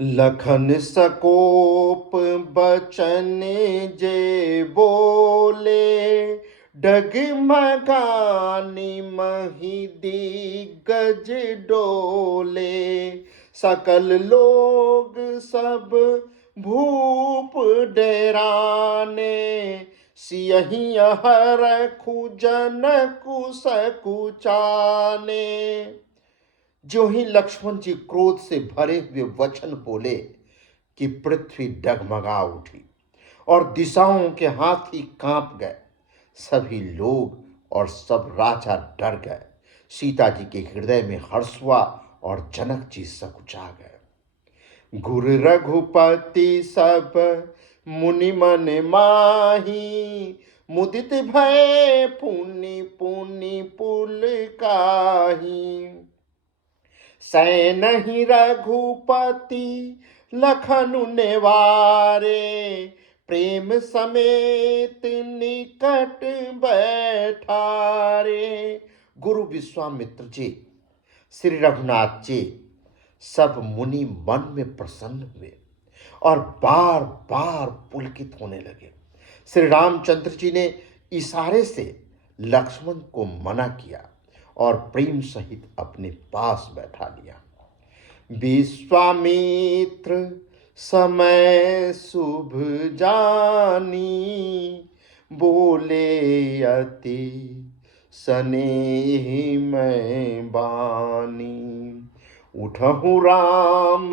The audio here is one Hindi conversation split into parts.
लखन सकोप बचन जे बोले, डगमगानी मही दिग्गज डोले। सकल लोग सब भूप डेराने, सियहि हर खुजन कुस कुचाने। जो ही लक्ष्मण जी क्रोध से भरे हुए वचन बोले कि पृथ्वी डगमगा उठी और दिशाओं के हाथी कांप गए। सभी लोग और सब राजा डर गए। सीता जी के हृदय में हर्ष हुआ और जनक जी सकुचा गए। गुर रघुपति सब मुनि मन माही, मुदित भय पुनि पुनि पुल काही। सैनहि रघुपति लखनु नेवारे, प्रेम समेत निकट बैठारे। गुरु विश्वामित्र जी, श्री रघुनाथ जी, सब मुनि मन में प्रसन्न हुए और बार बार पुलकित होने लगे। श्री रामचंद्र जी ने इशारे से लक्ष्मण को मना किया और प्रेम सहित अपने पास बैठा लिया। विश्वामित्र समय शुभ जानी, बोले अति स्नेह मैं बानी। उठहु राम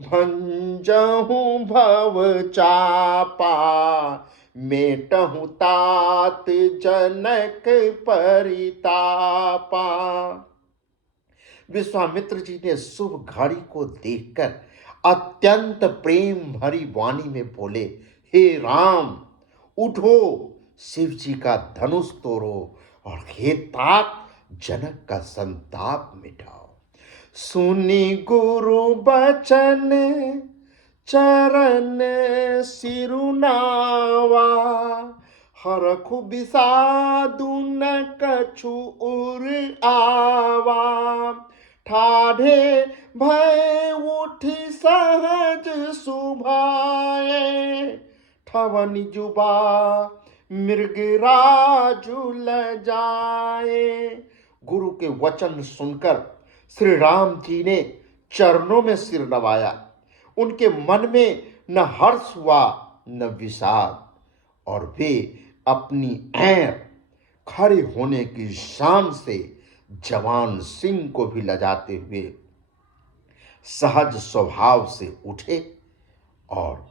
भंजहु भव चापा, मेटहु तात जनक परितापा। विश्वामित्र जी ने शुभ घड़ी को देखकर अत्यंत प्रेम भरी वाणी में बोले, हे राम, उठो, शिव जी का धनुष तोड़ो और हे तात, जनक का संताप मिटाओ। सुनी गुरु बचन चरण सिरुनावा, हरखु बिसादु न कछु उर आवा। ठाढ़े भय उठी सहज सुभाए, ठवनि जुबा मृगराजु जाए। गुरु के वचन सुनकर श्री राम जी ने चरणों में सिर नवाया। उनके मन में न हर्ष हुआ न विषाद, और वे अपनी ऐर खड़े होने की शान से जवान सिंह को भी लजाते हुए सहज स्वभाव से उठे और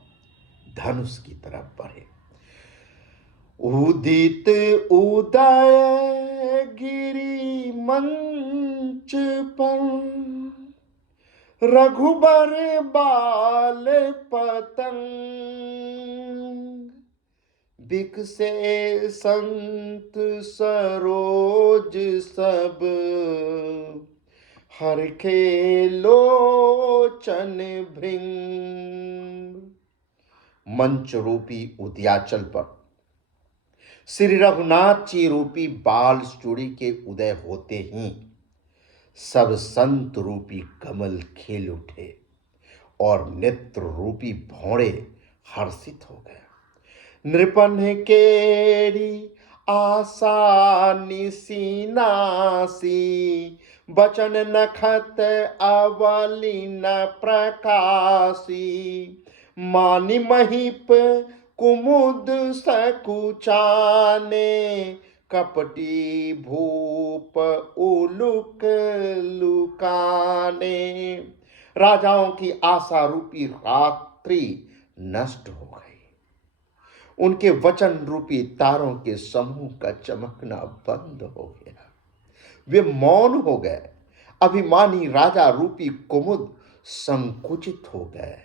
धनुष की तरफ बढ़े। उदित उदय गिरी मंच पर, रघुबर बाल पतंग। बिकसे संत सरोज सब, हरखे लोचन भृंग। मंच रूपी उद्याचल पर श्री रघुनाथ जी रूपी बाल चूड़ी के उदय होते ही सब संत रूपी कमल खेल उठे और नेत्र रूपी भौरे हर्षित हो गए। नृपन केरी आशा निसीनासी, बचन नखत अवली न प्रकाशी। मानि महीप कुमुद सकुचाने, कपटी भूप उलुक लुकाने। राजाओं की आशा रूपी रात्रि नष्ट हो गई। उनके वचन रूपी तारों के समूह का चमकना बंद हो गया। वे मौन हो गए। अभिमानी राजा रूपी कुमुद संकुचित हो गए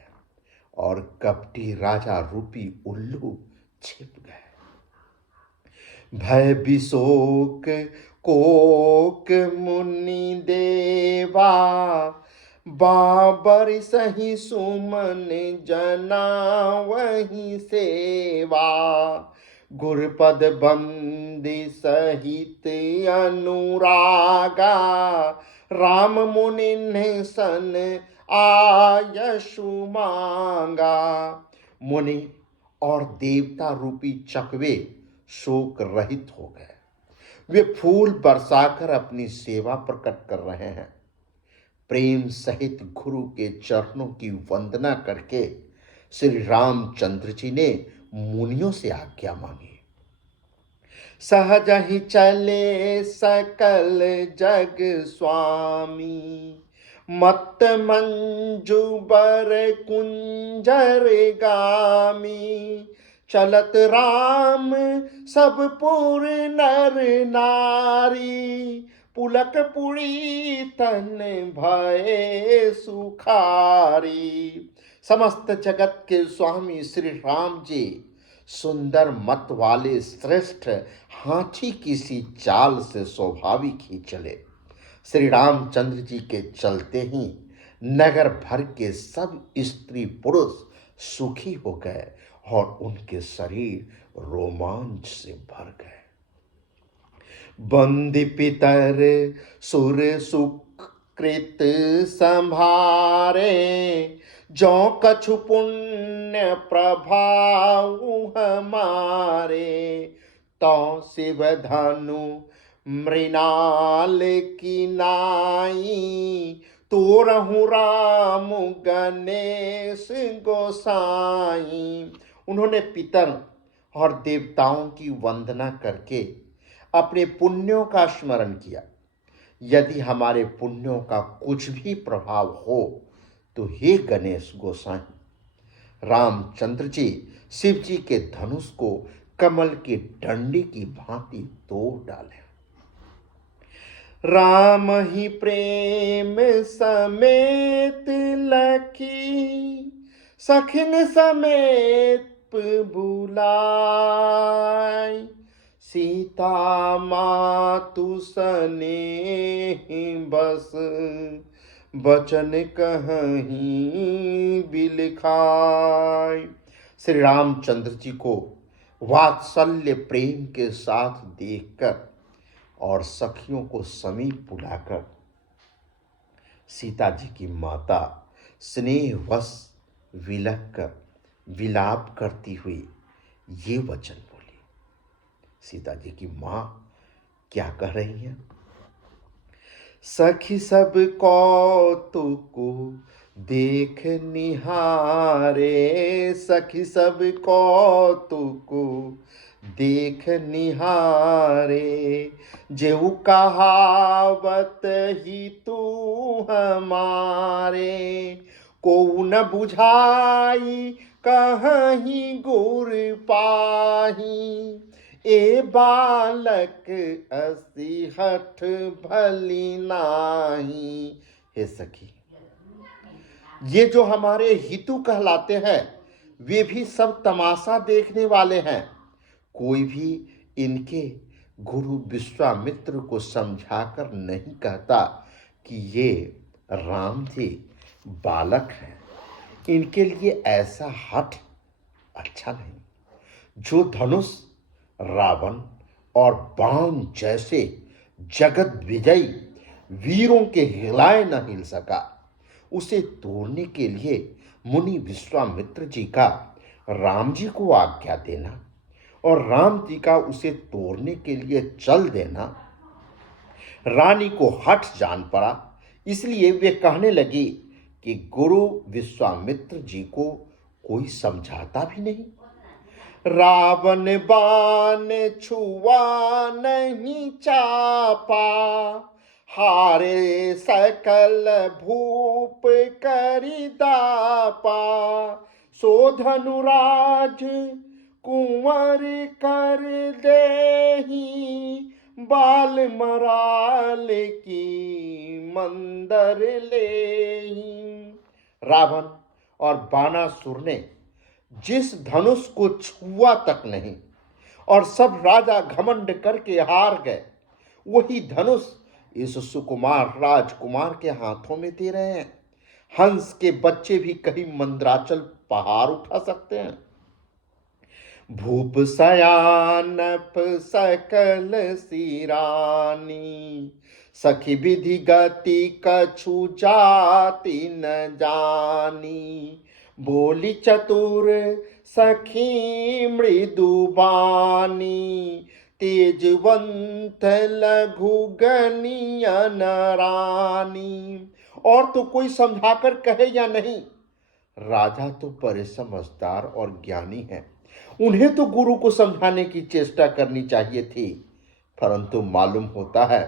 और कपटी राजा रूपी उल्लू छिप गए। भय विशोक कोक मुनि देवा, बाबर सही सुमन जना वही सेवा। गुरपद बंदी सहित अनुरागा, राम मुनि सन आयशु मांगा। मुनि और देवता रूपी चकवे शोक रहित हो गए। वे फूल बरसाकर अपनी सेवा प्रकट कर रहे हैं। प्रेम सहित गुरु के चरणों की वंदना करके श्री रामचंद्र जी ने मुनियों से आज्ञा मांगी। सहज ही चले सकल जग स्वामी, मत मंजू बर कुंजर गामी। चलत राम सब पुर नर नारी, पुलक पुरी तन भय सुखारी। समस्त जगत के स्वामी श्री राम जी सुंदर मत वाले श्रेष्ठ हाथी की सी चाल से स्वाभाविक ही चले। श्री रामचंद्र जी के चलते ही नगर भर के सब स्त्री पुरुष सुखी हो गए और उनके शरीर रोमांच से भर गए। बंदी पितर सुर सुकृत संभारे, जो कछु पुण्य प्रभाव हमारे। तो शिव धनु मृणाल की नाई, तो रहु राम गणेश गोसाई। उन्होंने पितर और देवताओं की वंदना करके अपने पुण्यों का स्मरण किया। यदि हमारे पुण्यों का कुछ भी प्रभाव हो तो हे गणेश गोसाई, रामचंद्र जी शिव जी के धनुष को कमल की डंडी की भांति तोड़ डाले। राम ही प्रेम समेत लखी, सखिन समेत बुलाई। सीता मातु स्नेह बस, बचन कहीं बिलखाई। श्री रामचंद्र जी को वात्सल्य प्रेम के साथ देखकर और सखियों को समीप बुलाकर सीता जी की माता स्नेहवश विलख कर विलाप करती हुई ये वचन बोली। सीता जी की माँ क्या कह रही हैं? सखी सब कौतुक देख निहारे, सखी सब कौतुक देख निहारे। जेऊ कहावत ही तू हमारे, को न बुझाई कहीं गुर पाही। ए बालक असी हठ भली नाही। हे सखी, ये जो हमारे हितु कहलाते हैं वे भी सब तमाशा देखने वाले हैं। कोई भी इनके गुरु विश्वामित्र को समझाकर नहीं कहता कि ये राम जी बालक हैं। इनके लिए ऐसा हठ अच्छा नहीं। जो धनुष रावण और बाण जैसे जगत विजयी वीरों के हिलाए न हिल सका, उसे तोड़ने के लिए मुनि विश्वामित्र जी का राम जी को आज्ञा देना और राम जी का उसे तोड़ने के लिए चल देना रानी को हठ जान पड़ा। इसलिए वे कहने लगी कि गुरु विश्वामित्र जी को कोई समझाता भी नहीं। रावण बाण छुआ नहीं चापा, हारे सकल भूप करी दापा। सो धनुराज कुंवर कर देही, बाल मराल की मंदर लेही। रावण और बाणासुर ने जिस धनुष को छुआ तक नहीं और सब राजा घमंड करके हार गए, वही धनुष इस सुकुमार राजकुमार के हाथों में दे रहे हैं। हंस के बच्चे भी कहीं मंदराचल पहाड़ उठा सकते हैं। भूप सयानप सकल सिरानी, सखी विधि गति कछु जाति न जानी, बोली चतुर सखी मृदुबानी, तेजवंत लघु गनियन रानी। और तो कोई समझाकर कहे या नहीं, राजा तो बड़े समझदार और ज्ञानी हैं, उन्हें तो गुरु को समझाने की चेष्टा करनी चाहिए थी, परंतु मालूम होता है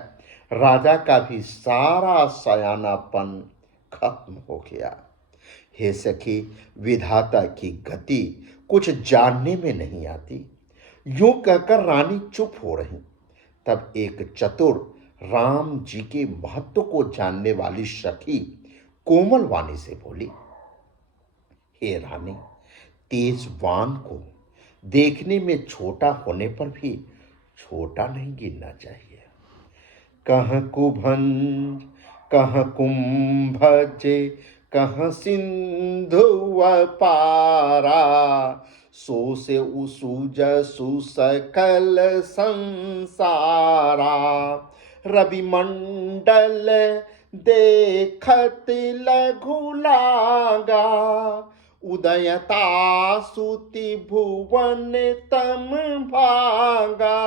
राजा का भी सारा सयानापन खत्म हो गया। हे सखी, विधाता की गति कुछ जानने में नहीं आती। यूं कहकर रानी चुप हो रही। तब एक चतुर राम जी के महत्व को जानने वाली सखी कोमल वाणी से बोली, हे रानी, तेजवान को देखने में छोटा होने पर भी छोटा नहीं गिनना चाहिए। कह कुभंज कह कुंभज कह सिंधु पारा, सो से उसुज सुसकल संसारा। रवि मंडल देखत लघु लागा, उदयता सुति भुवन तम भागा।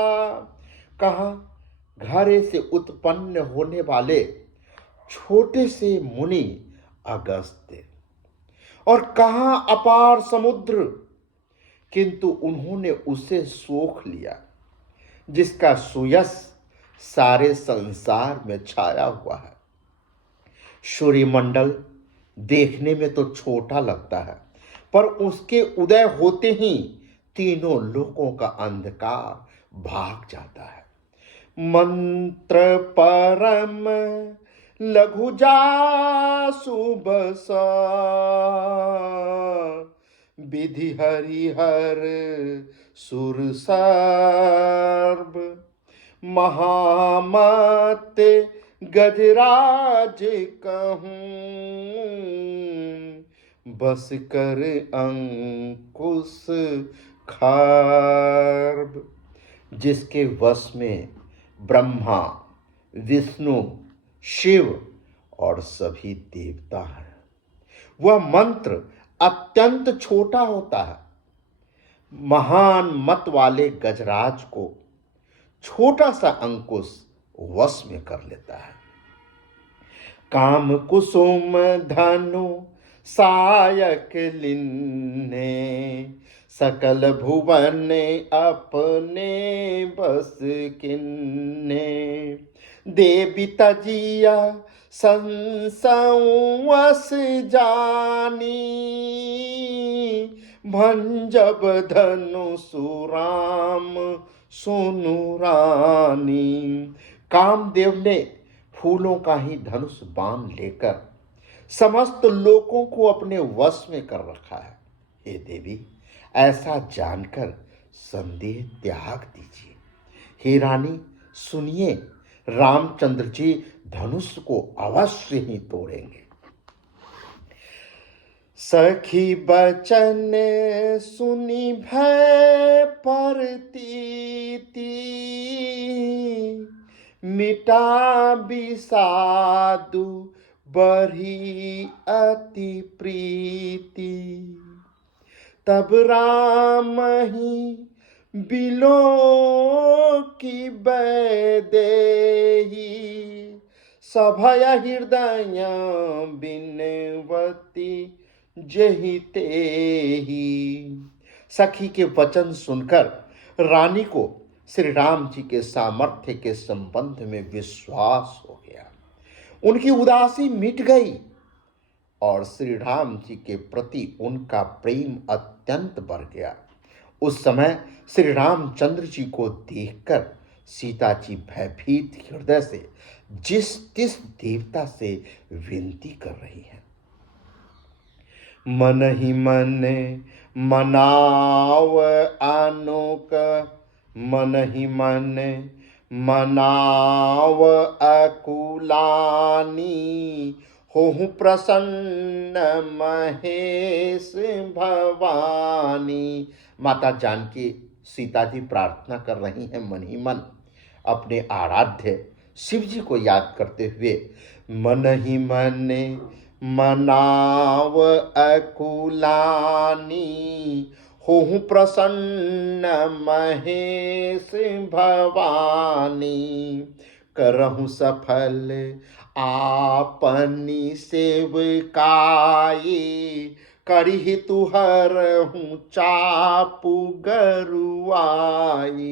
कहा घरे से उत्पन्न होने वाले छोटे से मुनि अगस्त्य, और कहा अपार समुद्र, किंतु उन्होंने उसे सोख लिया जिसका सुयश सारे संसार में छाया हुआ है। सूर्यमंडल देखने में तो छोटा लगता है, पर उसके उदय होते ही तीनों लोकों का अंधकार भाग जाता है। मंत्र परम लघु जासु बस, विधि हरिहर सुर सर्व। महामत गजराज कहूँ, बस कर अंकुश खर्व। जिसके वश में ब्रह्मा, विष्णु, शिव और सभी देवता हैं, वह मंत्र अत्यंत छोटा होता है। महान मत वाले गजराज को छोटा सा अंकुश वश में कर लेता है। काम कुसुम धनु सायक लिन्ने, सकल भुवन अपने बस किन्ने। देवी तजिया संसंवस जानी, भंजब धनु सुराम सोनु रानी। कामदेव ने फूलों का ही धनुष बाण लेकर समस्त लोकों को अपने वश में कर रखा है। हे देवी, ऐसा जानकर संदेह त्याग दीजिए। हे रानी, सुनिए, रामचंद्र जी धनुष को अवश्य ही तोड़ेंगे। सखी बचन सुनी भय परतीति, मिटा बिसादु बढ़ी अति प्रीति। तब राम ही बिलो की बैदेही, सभय हृदय बिनवती जही तेही। सखी के वचन सुनकर रानी को श्री राम जी के सामर्थ्य के संबंध में विश्वास हो गया। उनकी उदासी मिट गई और श्री राम जी के प्रति उनका प्रेम अत्यंत बढ़ गया। उस समय श्री रामचंद्र जी को देखकर सीता जी भयभीत हृदय से जिस तिस देवता से विनती कर रही है। मन ही मन मनाव आनोक, मन ही मन मनाव अकुलानी। होहु प्रसन्न महेश भवानी। माता जानकी सीता जी प्रार्थना कर रही हैं मन ही मन अपने आराध्य शिव जी को याद करते हुए मन ही मन मनाव अकुलानी, होहु प्रसन्न महेश भवानी, करहु सफल आपनी सेवकाई, करिहि तुहरहु चापु गरुआई।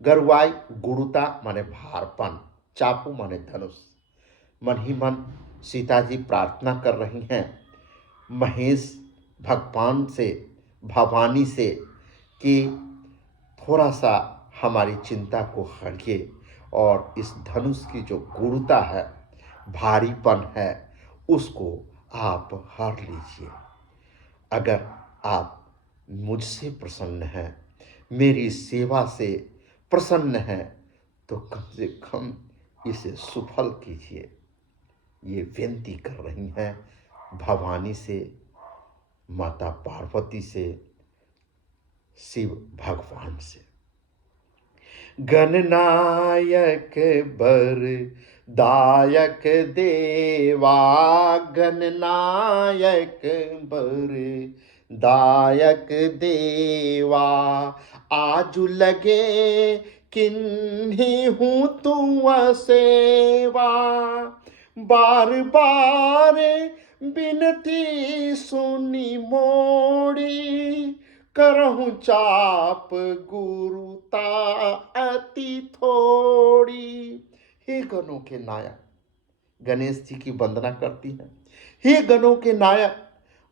गरुआई गुरुता माने भारपन, चापू माने धनुष। मन ही मन सीता जी प्रार्थना कर रही हैं महेश भगवान से, भवानी से कि थोड़ा सा हमारी चिंता को हटिए और इस धनुष की जो गुरुता है, भारीपन है, उसको आप हर लीजिए। अगर आप मुझसे प्रसन्न हैं, मेरी सेवा से प्रसन्न हैं, तो कम से कम इसे सुफल कीजिए। ये विनती कर रही हैं भवानी से, माता पार्वती से, शिव भगवान से। गणनायक बर दायक देवा, गणनायक बर दायक देवा, आजु लगे किन्हीं हूँ तू सेवा, बार बार बिनती सुनी मोड़ी, करहूँ चाप गुरुता अति थोड़ी। हे गणों के नायक, गणेश जी की वंदना करती हैं। हे गणों के नायक,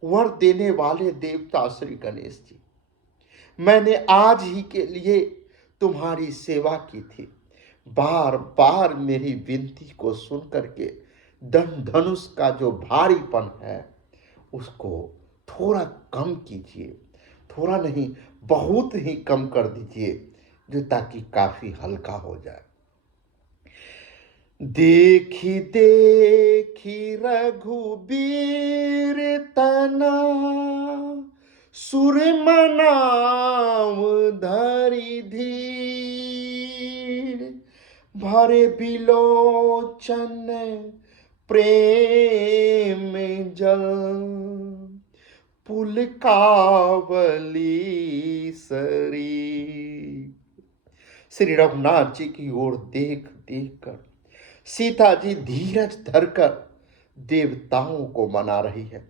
वर देने वाले देवता श्री गणेश जी, मैंने आज ही के लिए तुम्हारी सेवा की थी। बार बार मेरी विनती को सुन करके धनुष का जो भारीपन है उसको थोड़ा कम कीजिए, थोड़ा नहीं बहुत ही कम कर दीजिए, जो ताकि काफी हल्का हो जाए। देखी देखी रघुबीर तना, सुर मनाव धरि धीर, भरे बिलोचन प्रेम जल, पुलकावली सरी। श्री रघुनाथ जी की ओर देख देख कर सीता जी धीरज धरकर देवताओं को मना रही है।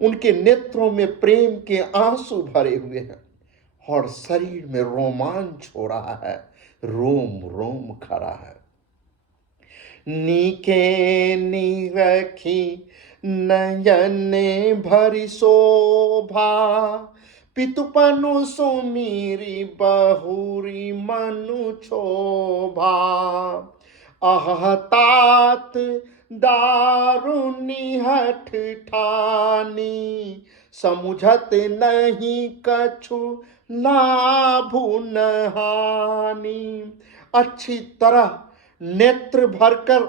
उनके नेत्रों में प्रेम के आंसू भरे हुए हैं और शरीर में रोमांच हो रहा है, रोम रोम खड़ा है। नीके निरखी नयन भरी शोभा, पितुपनु सुमीरी बहुरी मनु क्षोभा, आहतात दारुणी हठ ठानी, समुझत नहीं कछु लाभु नहानी। अच्छी तरह नेत्र भरकर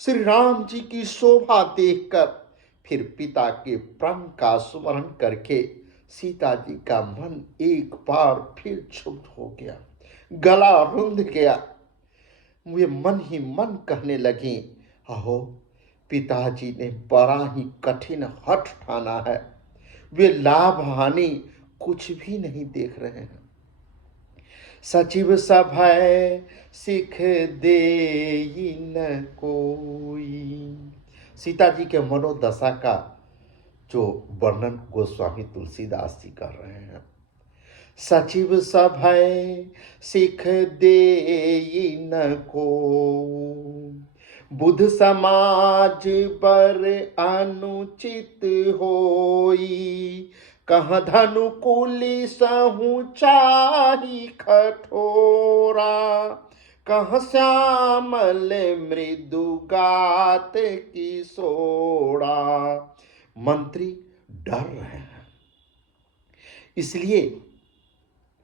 श्री राम जी की शोभा देखकर फिर पिता के प्रण का स्मरण करके सीता जी का मन एक बार फिर क्षुब्ध हो गया, गला रुंध गया। वे मन ही मन कहने लगी, अहो पिताजी ने बड़ा ही कठिन हठ ठाना है, वे लाभ हानि कुछ भी नहीं देख रहे हैं। सचिव सभय सिख दे न कोई। सीता जी के मनोदशा का जो वर्णन गोस्वामी तुलसीदास जी कर रहे हैं। सचिव सभय सिख दे न को, बुध समाज पर अनुचित होई, कह धनुकुली सहु चाही कठोरा, कह श्यामल मृदु गात किशोरा। मंत्री डर रहे हैं, इसलिए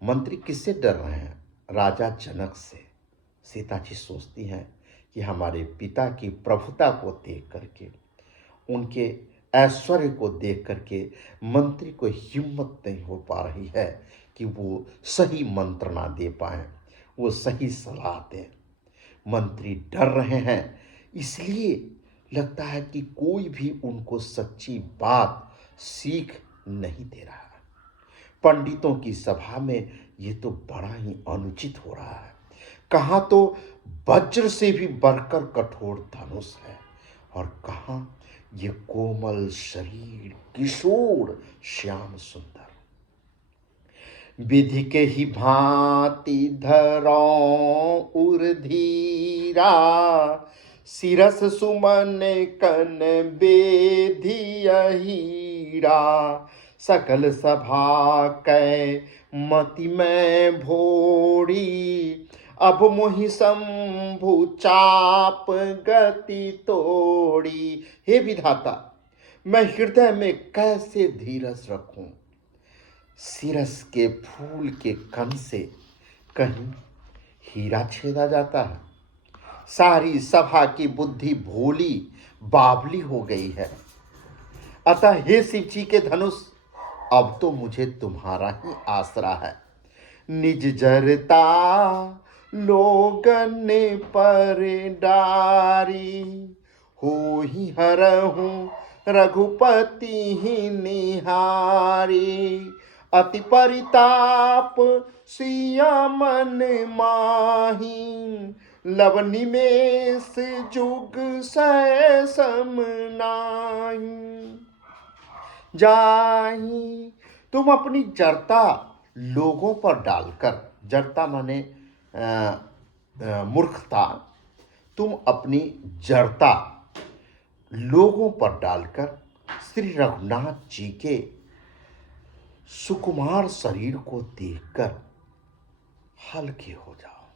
मंत्री किससे डर रहे हैं? राजा जनक से। सीता जी सोचती हैं कि हमारे पिता की प्रभुता को देख करके, उनके ऐश्वर्य को देख करके मंत्री को हिम्मत नहीं हो पा रही है कि वो सही मंत्रणा दे पाए, वो सही सलाह दें। मंत्री डर रहे हैं, इसलिए लगता है कि कोई भी उनको सच्ची बात सीख नहीं दे रहा है। पंडितों की सभा में ये तो बड़ा ही अनुचित हो रहा है। कहाँ तो वज्र से भी बढ़कर कठोर धनुष है, और कहाँ ये कोमल शरीर, किशोर श्याम सुंदर। विधि के ही भांति धरो उर्धीरा, सिरस सुमन कन बेधिया हीरा। सकल सभा कै मति में भोरी, अब मोहि शंभु चाप गति तोड़ी। हे विधाता, मैं हृदय में कैसे धीरज रखूं? सिरस के फूल के कण से कहीं हीरा छेदा जाता है। सारी सभा की बुद्धि भोली बावली हो गई है। अतः हे शिव जी के धनुष, अब तो मुझे तुम्हारा ही आसरा है। निज जरता लोगन पर डारी, हो ही हरहूं रघुपति ही निहारी। अति परिताप सिया मन माही, लव निमेष जुग सै सम नाही। जाही तुम अपनी जड़ता लोगों पर डालकर, जड़ता माने मूर्खता, तुम अपनी जड़ता लोगों पर डालकर श्री रघुनाथ जी के सुकुमार शरीर को देखकर हल्के हो जाओ।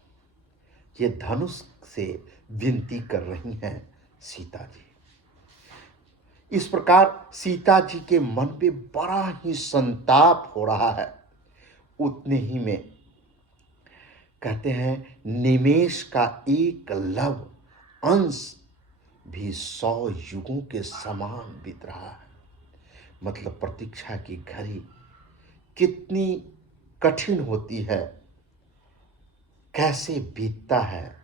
ये धनुष से विनती कर रही हैं सीता जी। इस प्रकार सीता जी के मन पे बड़ा ही संताप हो रहा है। उतने ही में कहते हैं, निमेष का एक लव अंश भी 100 युगों के समान बीत रहा है। मतलब प्रतीक्षा की घड़ी कितनी कठिन होती है, कैसे बीतता है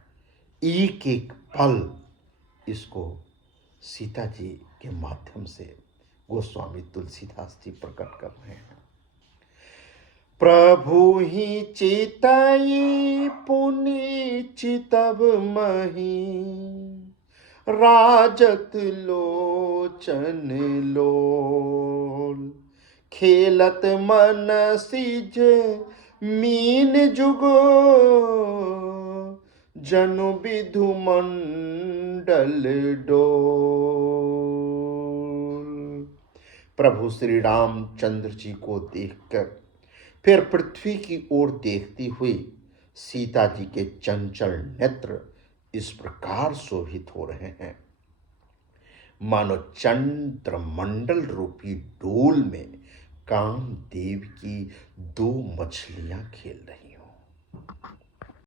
एक एक पल। इसको सीता जी के माध्यम से गोस्वामी तुलसीदास जी प्रकट कर रहे हैं। प्रभु ही चितई पुनि चितब मही, राजत लोचन लोल। खेलत मन सिज मीन जुगो, जनु विधु मंडल डोल। प्रभु श्री रामचंद्र जी को देखकर फिर पृथ्वी की ओर देखती हुई सीता जी के चंचल नेत्र इस प्रकार शोभित हो रहे हैं, मानो चंद्रमंडल रूपी डोल में कामदेव की 2 मछलियां खेल रही हों।